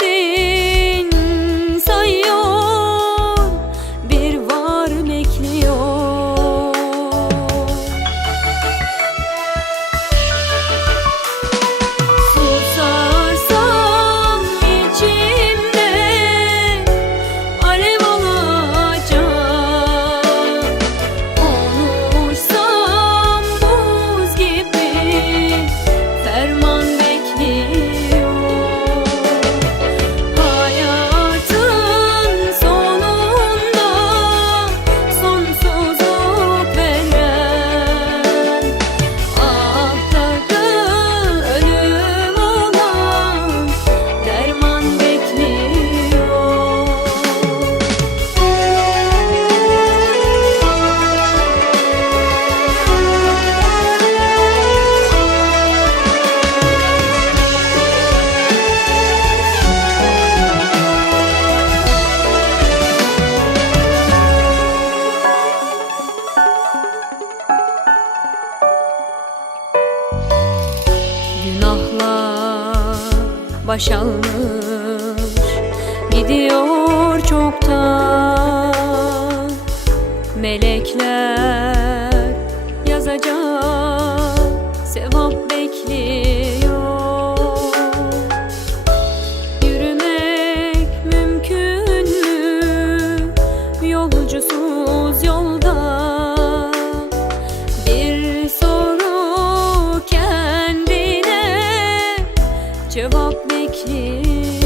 bitmesin sayıyor, bir var bekliyor. Susarsam içimde alev olacak, konuşsam buz gibi ferman bekliyor. Hayatın sonunda sonsuzluk veren, altta ölüm olan derman bekliyor. Günahlar baş almış gidiyor çoktan. Melekler yazacak, sevap bekliyor. Yürümek mümkün mü yolcusuz yolda? Bir soru kendine cevap bekliyor.